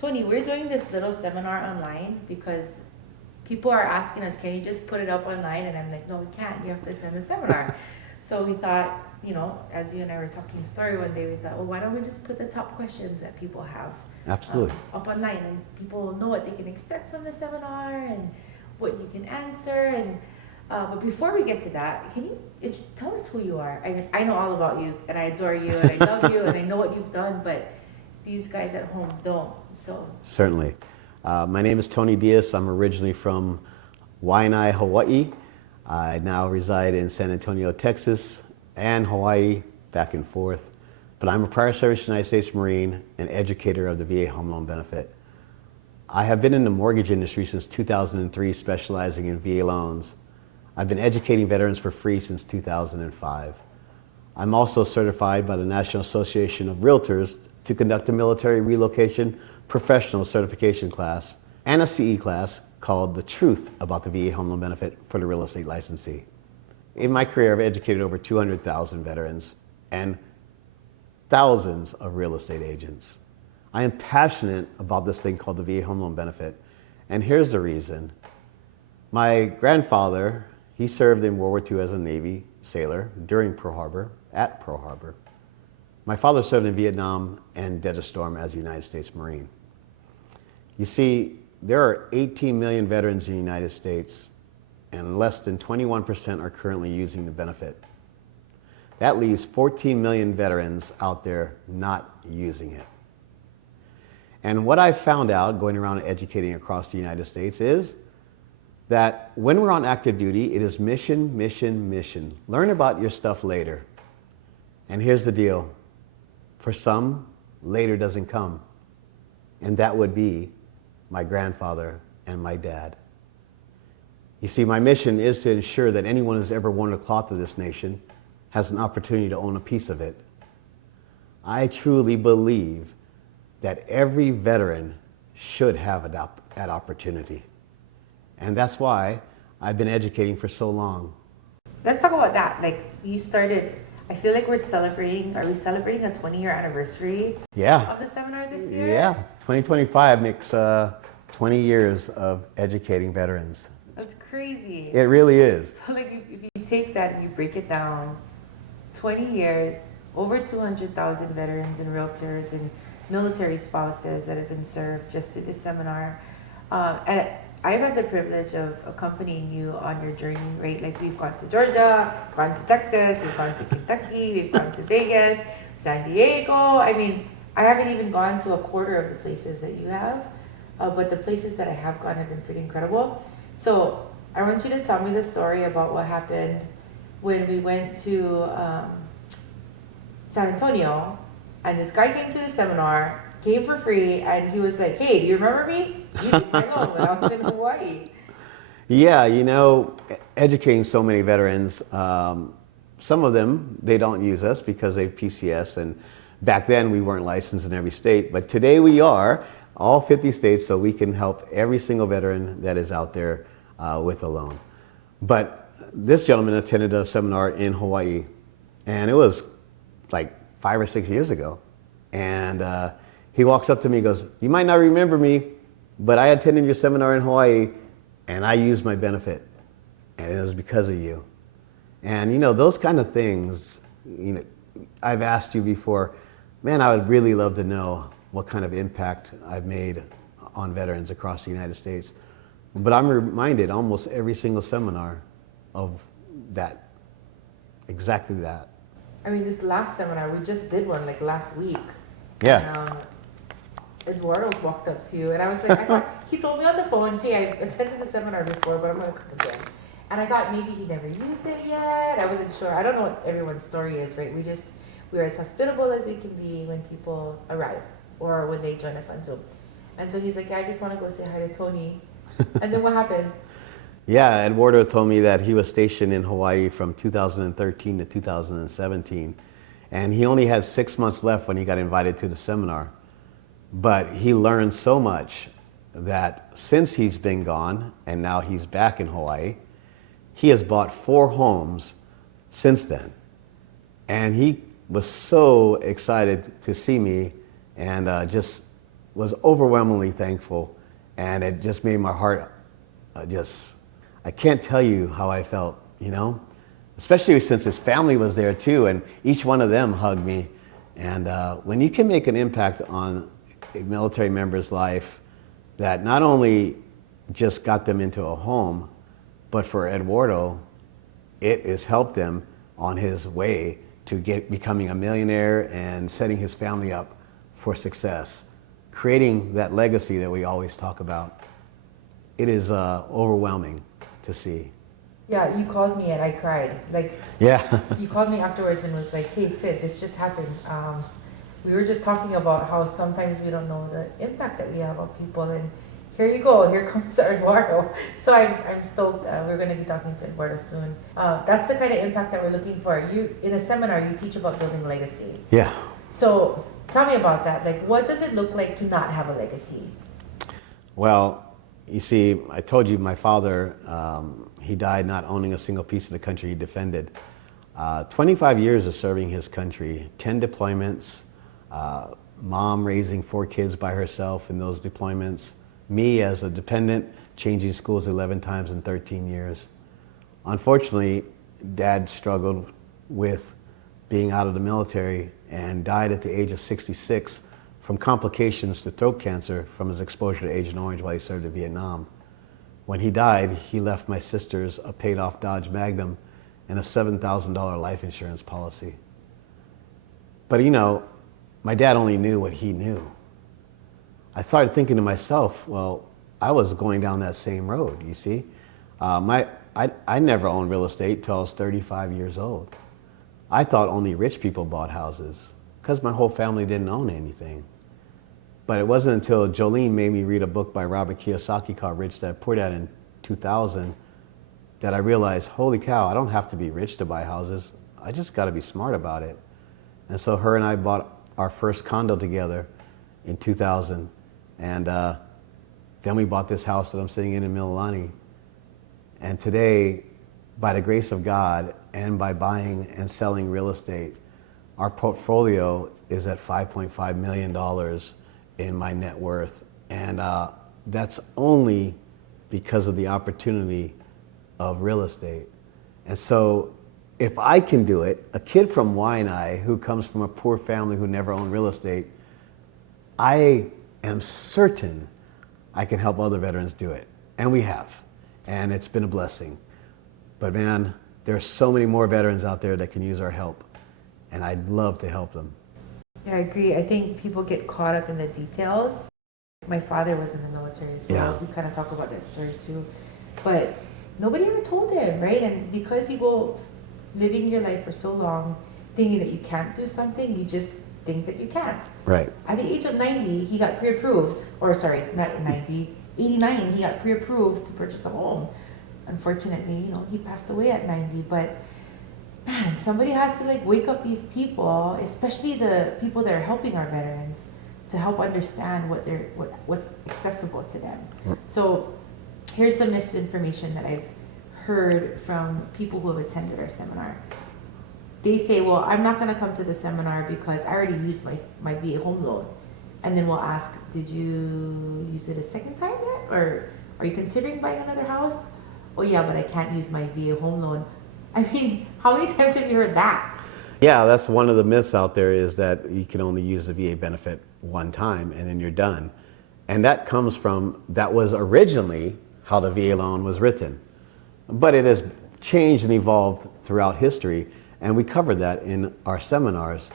Tony, we're doing this little seminar online because people are asking us, can you just put it up online? And I'm like, no, we can't. You have to attend the seminar. So we thought, as you and I were talking story one day, we thought, well, why don't we just put the top questions that people have Absolutely. Up online, and people will know what they can expect from the seminar and what you can answer. And but before we get to that, can you tell us who you are? I mean, I know all about you, and I adore you, and I love you, and I know what you've done, but these guys at home don't. So Certainly. My name is Tony Diaz. I'm originally from Waianae, Hawaii. I now reside in San Antonio, Texas, and Hawaii, back and forth. But I'm a prior service United States Marine and educator of the VA Home Loan Benefit. I have been in the mortgage industry since 2003, specializing in VA loans. I've been educating veterans for free since 2005. I'm also certified by the National Association of Realtors to conduct a military relocation professional certification class and a CE class called The Truth About the VA Home Loan Benefit for the real estate licensee. In my career, I've educated over 200,000 veterans and thousands of real estate agents. I am passionate about this thing called the VA Home Loan Benefit, and here's the reason. My grandfather, he served in World War II as a Navy sailor during Pearl Harbor, at Pearl Harbor. My father served in Vietnam and Desert Storm as a United States Marine. You see, there are 18 million veterans in the United States, and less than 21% are currently using the benefit. That leaves 14 million veterans out there not using it. And what I found out going around and educating across the United States is that when we're on active duty, it is mission, mission, mission. Learn about your stuff later. And here's the deal. For some, later doesn't come. And that would be my grandfather and my dad. You see, my mission is to ensure that anyone who's ever worn the cloth of this nation has an opportunity to own a piece of it. I truly believe that every veteran should have that opportunity. And that's why I've been educating for so long. let's talk about that. Like, you started, I feel like are we celebrating a 20-year anniversary Yeah. of the seminar this year? Yeah, 2025 makes 20 years of educating veterans. That's crazy. It really is. So like, if you take that and you break it down, 20 years, over 200,000 veterans and realtors and military spouses that have been served just through this seminar. And I've had the privilege of accompanying you on your journey, right? Like, we've gone to Georgia, gone to Texas, we've gone to Kentucky, we've gone to Vegas, San Diego. I mean, I haven't even gone to a quarter of the places that you have, but the places that I have gone have been pretty incredible. So I want you to tell me the story about what happened when we went to San Antonio, and this guy came to the seminar, came for free, and he was like, hey, do you remember me? You did my loan when I was in Hawaii. Yeah, educating so many veterans, some of them, they don't use us because they have PCS, and back then we weren't licensed in every state, but today we are, all 50 states, so we can help every single veteran that is out there with a loan. But this gentleman attended a seminar in Hawaii, and it was like 5 or 6 years ago. And he walks up to me and goes, you might not remember me, but I attended your seminar in Hawaii and I used my benefit, and it was because of you. And those kind of things, I've asked you before, man, I would really love to know what kind of impact I've made on veterans across the United States. But I'm reminded almost every single seminar of that, exactly that. I mean, this last seminar, we just did one like last week. Yeah. And Eduardo walked up to you, and I was like, I thought, he told me on the phone, hey, I've attended the seminar before, but I'm going to come again. And I thought maybe he never used it yet. I wasn't sure. I don't know what everyone's story is, right? We're as hospitable as we can be when people arrive or when they join us on Zoom. And so he's like, yeah, I just want to go say hi to Tony. And then what happened? Yeah, Eduardo told me that he was stationed in Hawaii from 2013 to 2017. And he only had 6 months left when he got invited to the seminar. But he learned so much that since he's been gone and now he's back in Hawaii, he has bought 4 homes since then. And he was so excited to see me and just was overwhelmingly thankful, and it just made my heart I can't tell you how I felt, you know, especially since his family was there too, and each one of them hugged me. And when you can make an impact on a military member's life that not only just got them into a home, but for Eduardo, it has helped him on his way to becoming a millionaire and setting his family up for success, creating that legacy that we always talk about. It is overwhelming to see. Yeah, you called me and I cried. Like, Yeah. you called me afterwards and was like, "Hey, Sid, this just happened." We were just talking about how sometimes we don't know the impact that we have on people, and here you go, here comes Eduardo. So I'm stoked. We're going to be talking to Eduardo soon. That's the kind of impact that we're looking for. You, in a seminar, you teach about building legacy. Yeah. So tell me about that. Like, what does it look like to not have a legacy? Well, you see, I told you my father, he died not owning a single piece of the country he defended. 25 years of serving his country, 10 deployments, mom raising 4 kids by herself in those deployments, me as a dependent, changing schools 11 times in 13 years. Unfortunately, Dad struggled with being out of the military and died at the age of 66 from complications to throat cancer from his exposure to Agent Orange while he served in Vietnam. When he died, he left my sisters a paid-off Dodge Magnum and a $7,000 life insurance policy. But you know, my dad only knew what he knew. I started thinking to myself, well, I was going down that same road, you see. I never owned real estate till I was 35 years old. I thought only rich people bought houses because my whole family didn't own anything. But it wasn't until Jolene made me read a book by Robert Kiyosaki called Rich Dad Poor Dad in 2000 that I realized, holy cow, I don't have to be rich to buy houses. I just got to be smart about it. And so her and I bought our first condo together in 2000. And then we bought this house that I'm sitting in Mililani. And today, by the grace of God and by buying and selling real estate, our portfolio is at $5.5 million in my net worth. And that's only because of the opportunity of real estate. And so if I can do it, a kid from Waianae who comes from a poor family who never owned real estate, I am certain I can help other veterans do it. And we have. And it's been a blessing. But man, there's so many more veterans out there that can use our help. And I'd love to help them. Yeah, I agree. I think people get caught up in the details. My father was in the military as well. Yeah. We kind of talk about that story too. But nobody ever told him, right? And because you go living your life for so long thinking that you can't do something, you just think that you can't. Right. At the age of 90, he got pre-approved, or sorry, not 90, 89, he got pre-approved to purchase a home. Unfortunately, you know, he passed away at 90, but man, somebody has to like wake up these people, especially the people that are helping our veterans, to help understand what's accessible to them. So here's some misinformation that I've heard from people who have attended our seminar. They say, well, I'm not going to come to the seminar because I already used my VA home loan. And then we'll ask, did you use it a second time yet? Or are you considering buying another house? Oh yeah, but I can't use my VA home loan. I mean, how many times have you heard that? Yeah, that's one of the myths out there, is that you can only use the VA benefit one time and then you're done. And that comes from, that was originally how the VA loan was written. But it has changed and evolved throughout history, and we covered that in our seminars.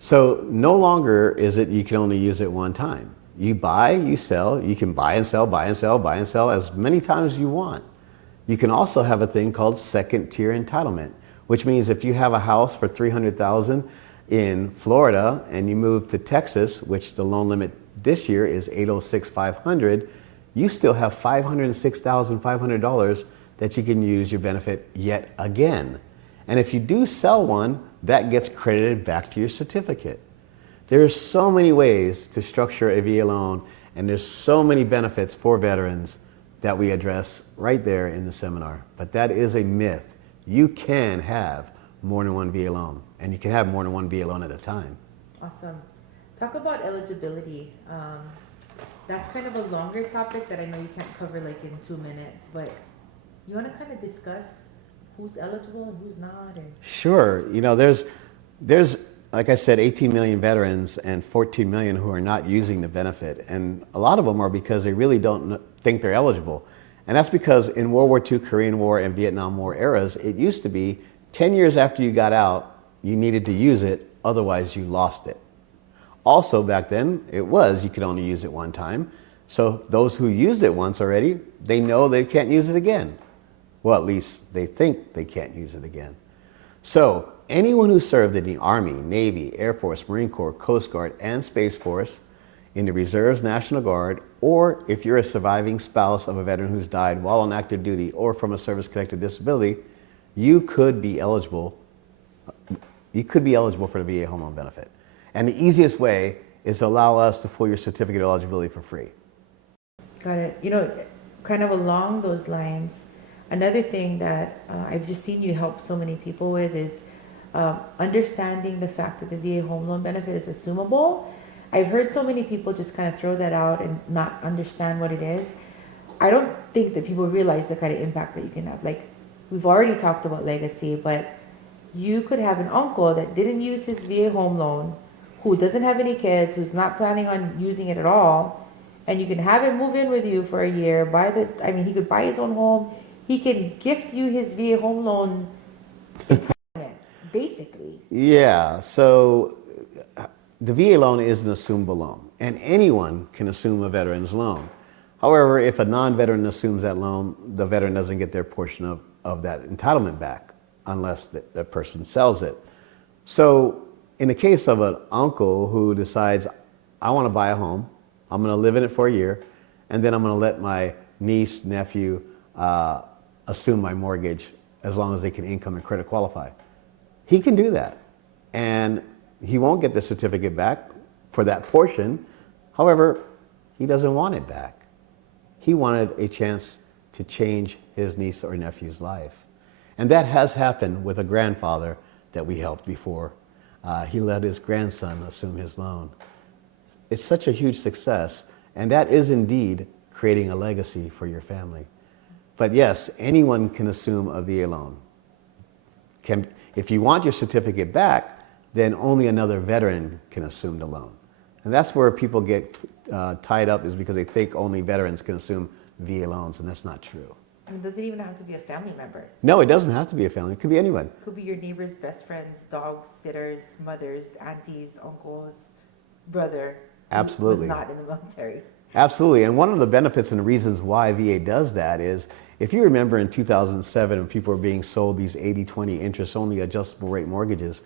So no longer is it you can only use it one time. You buy, you sell, you can buy and sell, buy and sell, buy and sell as many times as you want. You can also have a thing called second tier entitlement, which means if you have a house for $300,000 in Florida and you move to Texas, which the loan limit this year is $806,500, you still have $506,500 that you can use your benefit yet again. And if you do sell one, that gets credited back to your certificate. There are so many ways to structure a VA loan, and there's so many benefits for veterans that we address right there in the seminar. But that is a myth. You can have more than one VA loan, and you can have more than one VA loan at a time. Awesome. Talk about eligibility. that's kind of a longer topic that I know you can't cover like in 2 minutes, but you want to kind of discuss who's eligible and who's not? Or... Sure. There's like I said, 18 million veterans and 14 million who are not using the benefit. And a lot of them are because they really don't think they're eligible. And that's because in World War II, Korean War, and Vietnam War eras, it used to be 10 years after you got out, you needed to use it, otherwise you lost it. Also back then, you could only use it one time. So those who used it once already, they know they can't use it again. Well, at least they think they can't use it again. So anyone who served in the Army, Navy, Air Force, Marine Corps, Coast Guard, and Space Force, in the Reserves, National Guard, or if you're a surviving spouse of a veteran who's died while on active duty or from a service-connected disability, you could be eligible for the VA home loan benefit. And the easiest way is to allow us to pull your certificate of eligibility for free. Got it. You know, kind of along those lines, another thing that I've just seen you help so many people with is understanding the fact that the VA home loan benefit is assumable. I've heard so many people just kind of throw that out and not understand what it is. I don't think that people realize the kind of impact that you can have. Like, we've already talked about legacy, but you could have an uncle that didn't use his VA home loan, who doesn't have any kids, who's not planning on using it at all, and you can have him move in with you for a year, he could buy his own home, he can gift you his VA home loan entitlement, basically. Yeah, so the VA loan is an assumable loan, and anyone can assume a veteran's loan. However, if a non-veteran assumes that loan, the veteran doesn't get their portion of that entitlement back unless the person sells it. So in the case of an uncle who decides, I want to buy a home, I'm going to live in it for a year, and then I'm going to let my niece, nephew assume my mortgage as long as they can income and credit qualify. He can do that, and he won't get the certificate back for that portion. However, he doesn't want it back. He wanted a chance to change his niece or nephew's life. And that has happened with a grandfather that we helped before. He let his grandson assume his loan. It's such a huge success, and that is indeed creating a legacy for your family. But yes, anyone can assume a VA loan. If you want your certificate back, then only another veteran can assume the loan. And that's where people get tied up, is because they think only veterans can assume VA loans, and that's not true. And does it even have to be a family member? No, it doesn't have to be a family. It could be anyone. It could be your neighbor's best friends, dogs, sitters, mothers, aunties, uncles, brother. Absolutely. Who's not in the military. Absolutely. And one of the benefits and the reasons why VA does that is, if you remember in 2007 when people were being sold these 80-20 interest-only adjustable rate mortgages,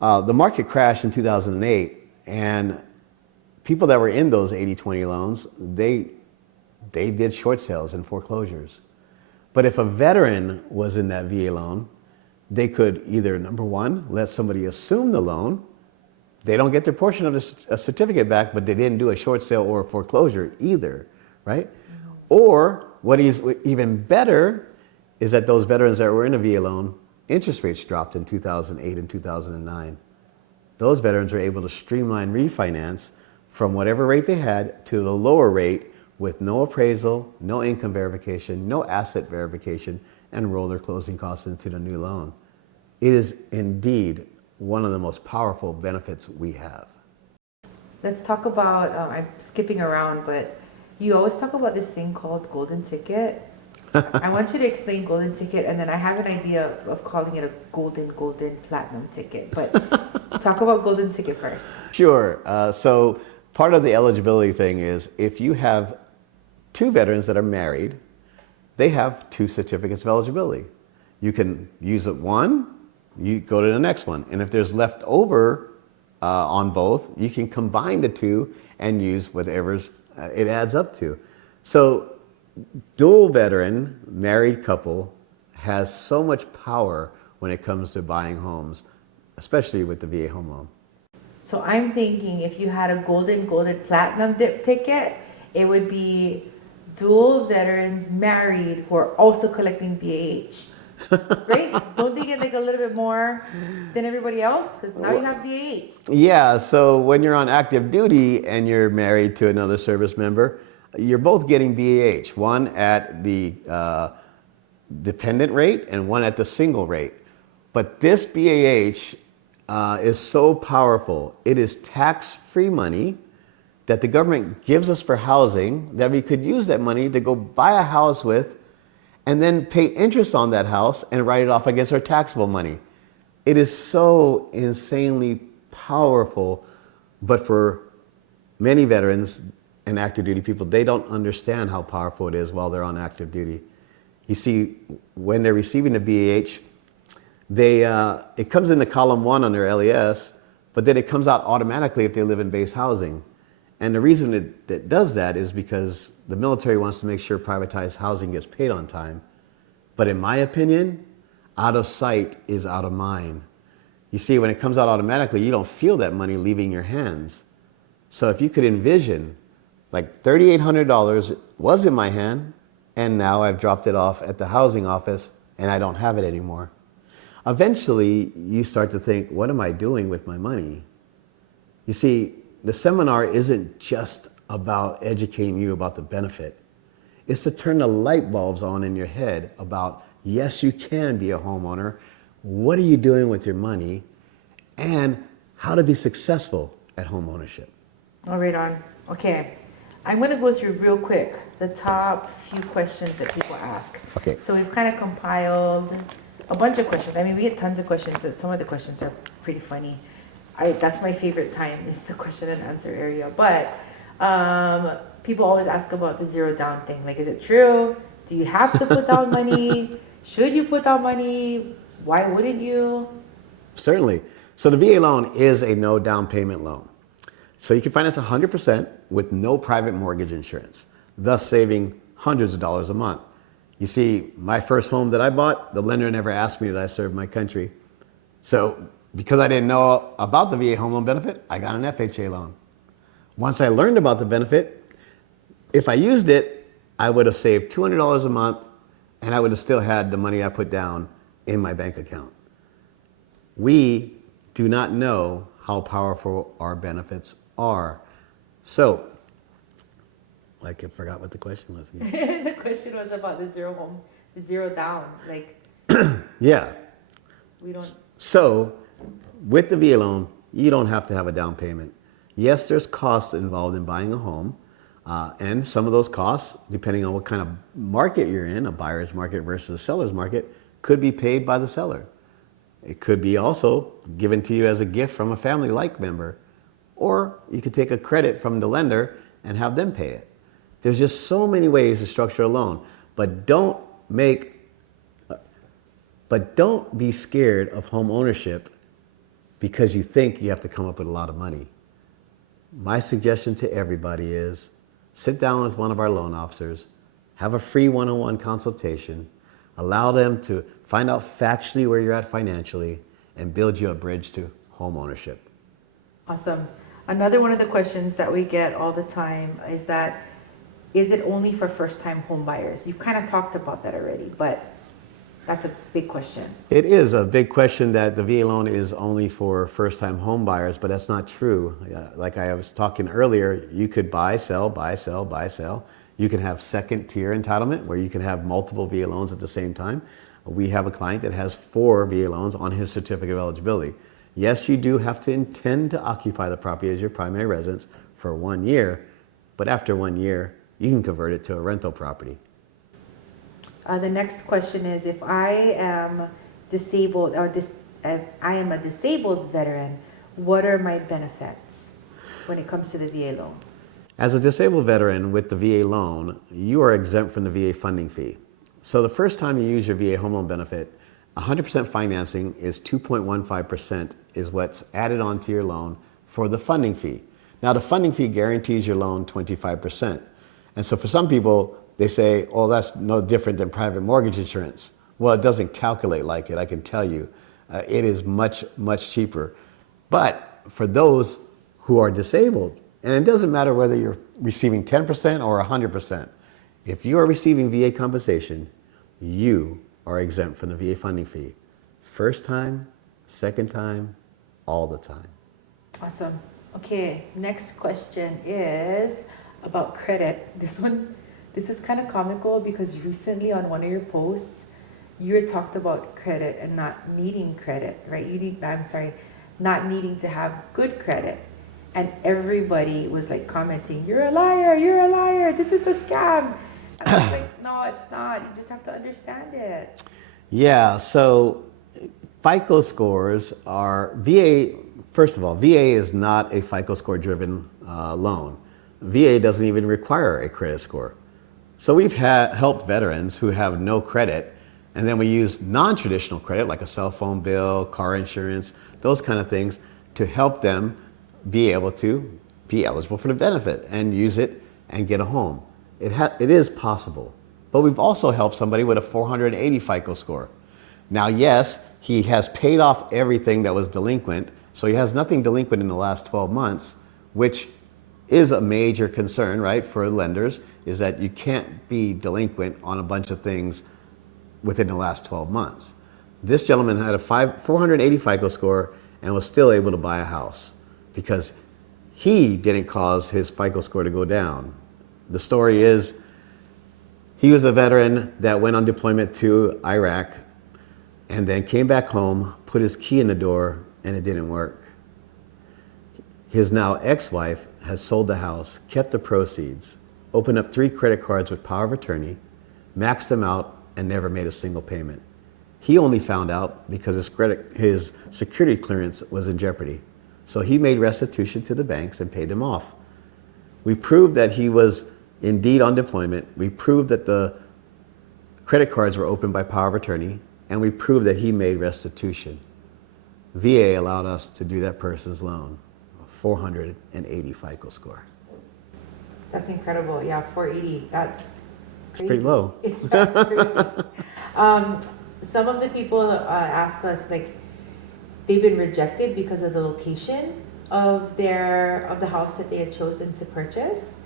the market crashed in 2008, and people that were in those 80-20 loans, they did short sales and foreclosures. But if a veteran was in that VA loan, they could either, number one, let somebody assume the loan. They don't get their portion of the certificate back, but they didn't do a short sale or a foreclosure either, right? Mm-hmm. Or what is even better is that those veterans that were in a VA loan, interest rates dropped in 2008 and 2009. Those veterans were able to streamline refinance from whatever rate they had to the lower rate with no appraisal, no income verification, no asset verification, and roll their closing costs into the new loan. It is indeed one of the most powerful benefits we have. Let's talk about, I'm skipping around, but you always talk about this thing called golden ticket. I want you to explain golden ticket, and then I have an idea of calling it a golden platinum ticket. But talk about golden ticket first. Sure. So part of the eligibility thing is if you have two veterans that are married, they have two certificates of eligibility. You can use it one, you go to the next one. And if there's left over on both, you can combine the two and use whatever's it adds up to. So dual veteran, married couple, has so much power when it comes to buying homes, especially with the VA home loan. So I'm thinking if you had a golden platinum dip ticket, it would be dual veterans married who are also collecting VAH. right? Don't they get like a little bit more than everybody else? Because now you have VAH. Yeah, so when you're on active duty and you're married to another service member, you're both getting BAH, one at the dependent rate and one at the single rate. But this BAH is so powerful. It is tax-free money that the government gives us for housing that we could use that money to go buy a house with and then pay interest on that house and write it off against our taxable money. It is so insanely powerful, but for many veterans and active duty people, they don't understand how powerful it is while they're on active duty. You see, when they're receiving the BAH, it comes into column 1 on their LES, but then it comes out automatically if they live in base housing. And the reason it does that is because the military wants to make sure privatized housing gets paid on time. But in my opinion, out of sight is out of mind. You see, when it comes out automatically, you don't feel that money leaving your hands. So if you could envision, like $3,800 was in my hand, and now I've dropped it off at the housing office, and I don't have it anymore. Eventually, you start to think, what am I doing with my money? You see, the seminar isn't just about educating you about the benefit. It's to turn the light bulbs on in your head about, yes, you can be a homeowner. What are you doing with your money? And how to be successful at home ownership. All right, on. Okay. I'm going to go through real quick the top few questions that people ask. Okay. So we've kind of compiled a bunch of questions. I mean, we get tons of questions. Some of the questions are pretty funny. That's my favorite time, is the question and answer area. But people always ask about the zero down thing. Like, is it true? Do you have to put down money? Should you put down money? Why wouldn't you? Certainly. So the VA loan is a no down payment loan. So you can finance 100% with no private mortgage insurance, thus saving hundreds of dollars a month. You see, my first home that I bought, the lender never asked me that I served my country. So because I didn't know about the VA home loan benefit, I got an FHA loan. Once I learned about the benefit, if I used it, I would have saved $200 a month, and I would have still had the money I put down in my bank account. We do not know how powerful our benefits are. So, like, I forgot what the question was again. The question was about the zero down. Like, Yeah. we don't. So, with the VA loan, you don't have to have a down payment. Yes, there's costs involved in buying a home, and some of those costs, depending on what kind of market you're in, a buyer's market versus a seller's market, could be paid by the seller. It could be also given to you as a gift from a family-like member, or you could take a credit from the lender and have them pay it. There's just so many ways to structure a loan, but don't be scared of home ownership because you think you have to come up with a lot of money. My suggestion to everybody is sit down with one of our loan officers, have a free one-on-one consultation, allow them to find out factually where you're at financially, and build you a bridge to home ownership. Awesome. Another one of the questions that we get all the time is that, is it only for first-time home buyers? You've kind of talked about that already, but that's a big question. It is a big question that the VA loan is only for first-time home buyers, but that's not true. Like I was talking earlier, you could buy, sell, buy, sell, buy, sell. You can have second-tier entitlement where you can have multiple VA loans at the same time. We have a client that has 4 VA loans on his certificate of eligibility. Yes, you do have to intend to occupy the property as your primary residence for 1 year, but after 1 year, you can convert it to a rental property. The next question is, if I am disabled, or I am a disabled veteran, what are my benefits when it comes to the VA loan? As a disabled veteran with the VA loan, you are exempt from the VA funding fee. So the first time you use your VA home loan benefit, 100% financing is 2.15% is what's added onto your loan for the funding fee. Now the funding fee guarantees your loan 25%. And so for some people, they say, oh, that's no different than private mortgage insurance. Well, it doesn't calculate like it, I can tell you. It is much, much cheaper. But for those who are disabled, and it doesn't matter whether you're receiving 10% or 100%, if you are receiving VA compensation, you are exempt from the VA funding fee. First time, second time, all the time. Awesome. Okay, next question is about credit. This is kind of comical because recently on one of your posts, you had talked about credit and not needing credit, right? Not needing to have good credit. And everybody was like commenting, you're a liar, this is a scam. And I was like, no, it's not. You just have to understand it. Yeah, so FICO scores are VA. First of all, VA is not a FICO score driven loan. VA doesn't even require a credit score. So we've helped veterans who have no credit, and then we use non-traditional credit like a cell phone bill, car insurance, those kind of things to help them be able to be eligible for the benefit and use it and get a home. It is possible. But we've also helped somebody with a 480 FICO score. Now, yes, he has paid off everything that was delinquent, so he has nothing delinquent in the last 12 months, which is a major concern, right, for lenders, is that you can't be delinquent on a bunch of things within the last 12 months. This gentleman had a 480 FICO score and was still able to buy a house because he didn't cause his FICO score to go down. The story is he was a veteran that went on deployment to Iraq and then came back home, put his key in the door, and it didn't work. His now ex-wife has sold the house, kept the proceeds, opened up 3 credit cards with power of attorney, maxed them out, and never made a single payment. He only found out because his security clearance was in jeopardy. So he made restitution to the banks and paid them off. We proved that he was indeed on deployment. We proved that the credit cards were opened by power of attorney, and we proved that he made restitution. VA allowed us to do that person's loan, a 480 FICO score. That's incredible. Yeah, 480. That's crazy. It's pretty low. That's crazy. Some of the people ask us, like, they've been rejected because of the location of the house that they had chosen to purchase.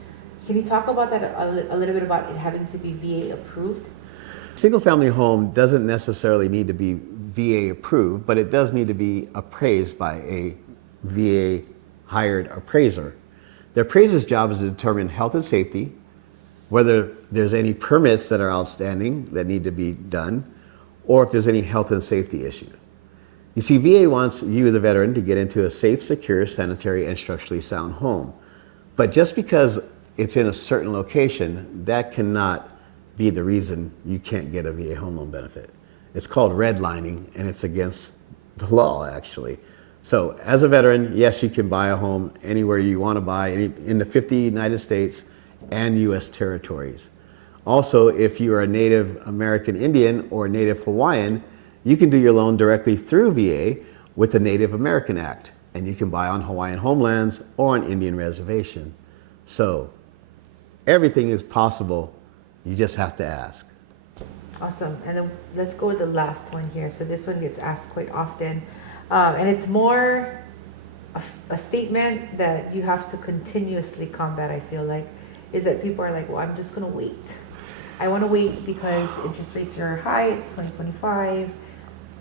Can you talk about that a little bit, about it having to be VA approved? Single family home doesn't necessarily need to be VA approved, but it does need to be appraised by a VA hired appraiser. The appraiser's job is to determine health and safety, whether there's any permits that are outstanding that need to be done, or if there's any health and safety issue. You see, VA wants you, the veteran, to get into a safe, secure, sanitary, and structurally sound home. But just because it's in a certain location, that cannot be the reason you can't get a VA home loan benefit. It's called redlining, and it's against the law, actually. So as a veteran, yes, you can buy a home anywhere you want to buy, in the 50 United States and US territories. Also, if you are a Native American Indian or Native Hawaiian, you can do your loan directly through VA with the Native American Act, and you can buy on Hawaiian homelands or on Indian reservation. So everything is possible. You just have to ask. Awesome. And then let's go with the last one here. So this one gets asked quite often. And it's more a statement that you have to continuously combat, I feel like, is that people are like, well, I'm just going to wait. I want to wait because interest rates are high, it's 2025,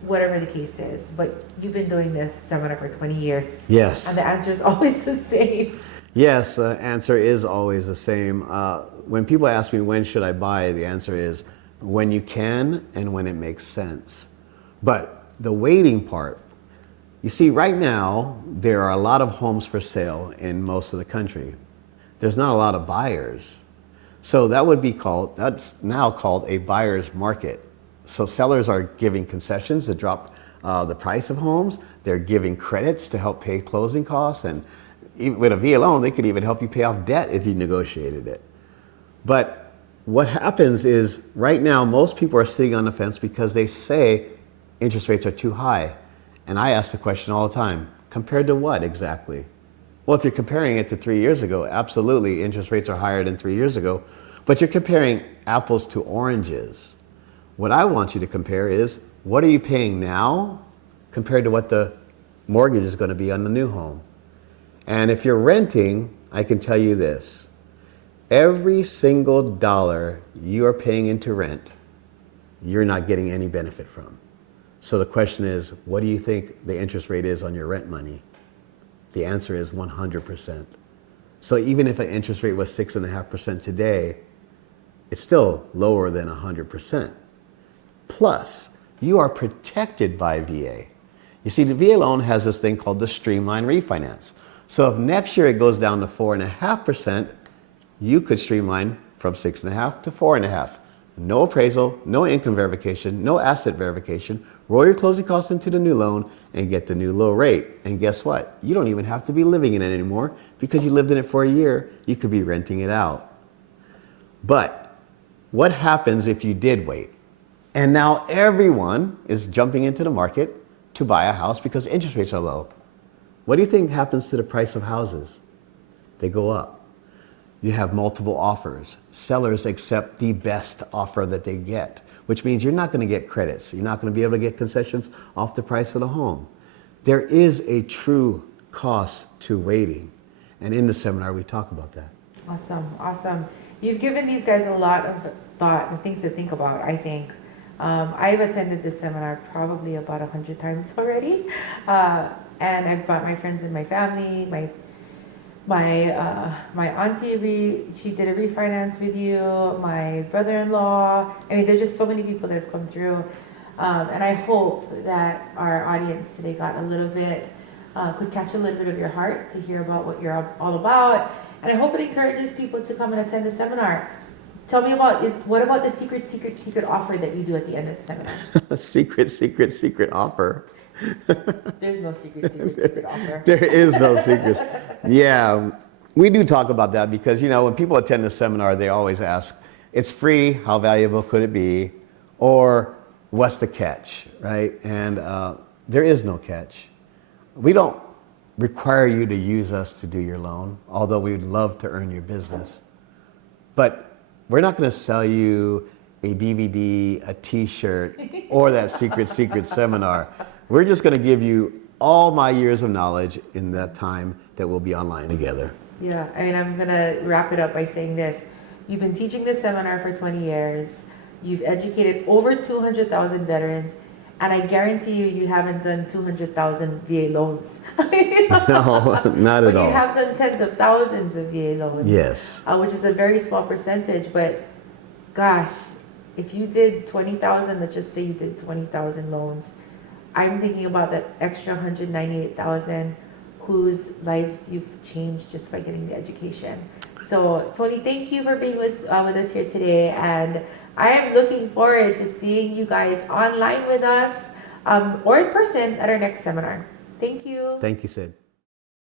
whatever the case is. But you've been doing this seminar for 20 years. Yes. And the answer is always the same. Yes, the answer is always the same. When people ask me when should I buy, the answer is when you can and when it makes sense. But the waiting part, you see, right now there are a lot of homes for sale in most of the country. There's not a lot of buyers. So that's now called a buyer's market. So sellers are giving concessions to drop the price of homes. They're giving credits to help pay closing costs, and even with a VA loan, they could even help you pay off debt if you negotiated it. But what happens is right now, most people are sitting on the fence because they say interest rates are too high. And I ask the question all the time, compared to what exactly? Well, if you're comparing it to 3 years ago, absolutely, interest rates are higher than 3 years ago, but you're comparing apples to oranges. What I want you to compare is, what are you paying now compared to what the mortgage is going to be on the new home? And if you're renting, I can tell you this, every single dollar you are paying into rent you're not getting any benefit from. So the question is, what do you think the interest rate is on your rent money? The answer is 100%. So even if an interest rate was 6.5% today, it's still lower than 100%. Plus, you are protected by VA. You see, the VA loan has this thing called the streamline refinance. So if next year it goes down to 4.5%, you could streamline from 6.5 to 4.5. No appraisal, no income verification, no asset verification. Roll your closing costs into the new loan and get the new low rate. And guess what? You don't even have to be living in it anymore because you lived in it for a year. You could be renting it out. But what happens if you did wait? And now everyone is jumping into the market to buy a house because interest rates are low. What do you think happens to the price of houses? They go up. You have multiple offers. Sellers accept the best offer that they get, which means you're not going to get credits. You're not going to be able to get concessions off the price of the home. There is a true cost to waiting. And in the seminar, we talk about that. Awesome, awesome. You've given these guys a lot of thought and things to think about, I think. I've attended this seminar probably about 100 times already. And I've brought my friends and my family, my auntie, she did a refinance with you, my brother-in-law. I mean, there's just so many people that have come through. And I hope that our audience today got a little bit, could catch a little bit of your heart to hear about what you're all about. And I hope it encourages people to come and attend the seminar. Tell me what about the secret offer that you do at the end of the seminar? secret offer. There's no secret offer. There is no secrets. Yeah, we do talk about that because, when people attend the seminar, they always ask, it's free, how valuable could it be? Or what's the catch, right? And there is no catch. We don't require you to use us to do your loan, although we'd love to earn your business. But we're not going to sell you a DVD, a t-shirt, or that secret seminar. We're just going to give you all my years of knowledge in that time that we'll be online together. Yeah, I mean, I'm going to wrap it up by saying this. You've been teaching this seminar for 20 years. You've educated over 200,000 veterans. And I guarantee you haven't done 200,000 VA loans. No, not at all. But you have done tens of thousands of VA loans. Yes. Which is a very small percentage. But gosh, if you did 20,000, let's just say you did 20,000 loans, I'm thinking about that extra 198,000 whose lives you've changed just by getting the education. So Tony, thank you for being with us here today. And I am looking forward to seeing you guys online with us or in person at our next seminar. Thank you. Thank you, Sid.